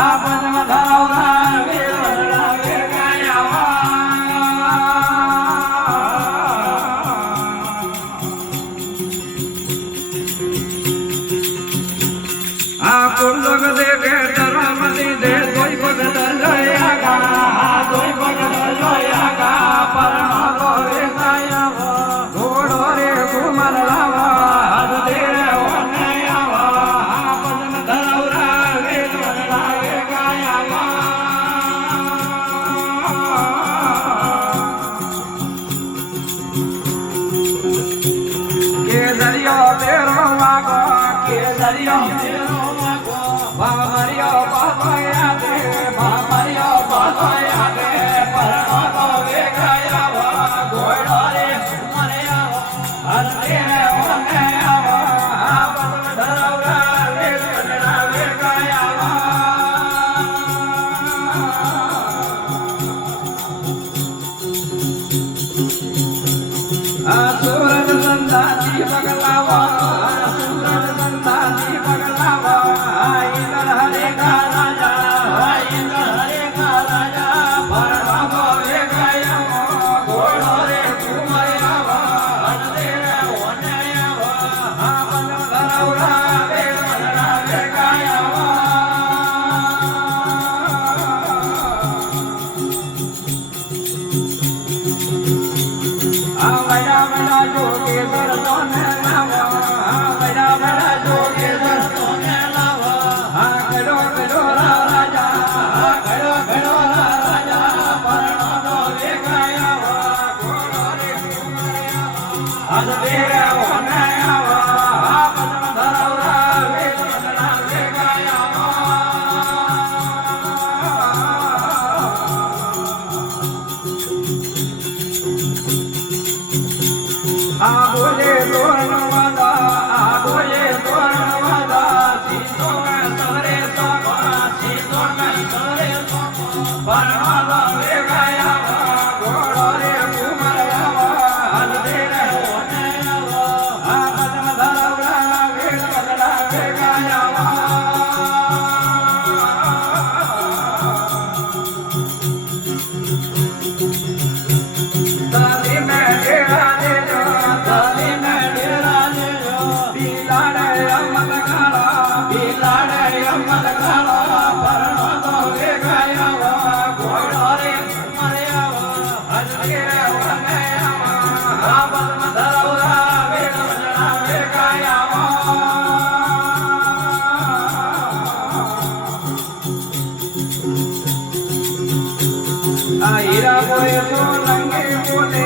આ પદ્મ ધરાવનાર વીર વડલા વીર ગાયા આ કુલગ દે કે ધર્મની દે કોઈ ભગત લયા ગા કોઈ ભગત લયા ગા પરમાત્મા રે ગાયા ઘોડો રે કુમાર લાવા હદ દે ઓને આવા આ પદ્મ ધરાવરા વીર વડલા વીર ગાયા કે દરિયો તેરો વાગો કે દરિયો Bhamario Bhavayate Bhamario Bhavayate Paramato Vekayava Goidare Marayava Adhire Onayava Apadam Dharavra Vekayava Vekayava Asuran Sandati Bhagalava Asuran Sandati Bhagalava Hare Raja, Hare Raja, Paramato Vekayava, Godare Kumayava, Adhire Onayava, Apadam Dharavra Vekayava Vekayava. Avaya Vaya Yogeshwar Tone Lava, Avaya Vaya Yogeshwar Tone Lava. Gado Gado Raja, Gado Gado Raja, Paramato Vekayava, Godare Kumayava, Adhire Onayava, Apadam Dharavra Vekayava Vekayava. Abole Dornavada, Abole Dornavada, Sito Sare Sapa, Sito Sare Sapa, Paramato Vekayava, Godare Kumayava, Adhire Onayava, Apadam Dharavra Vekayava Vekayava. Dali mein dera dejo, dali mein dera dejo, bilade amal khala, Paramato Vekayava, Godare Kumayava, Adhire Onayava, Apadam Dharavra Vekayava Vekayava. Aira boye to nange bole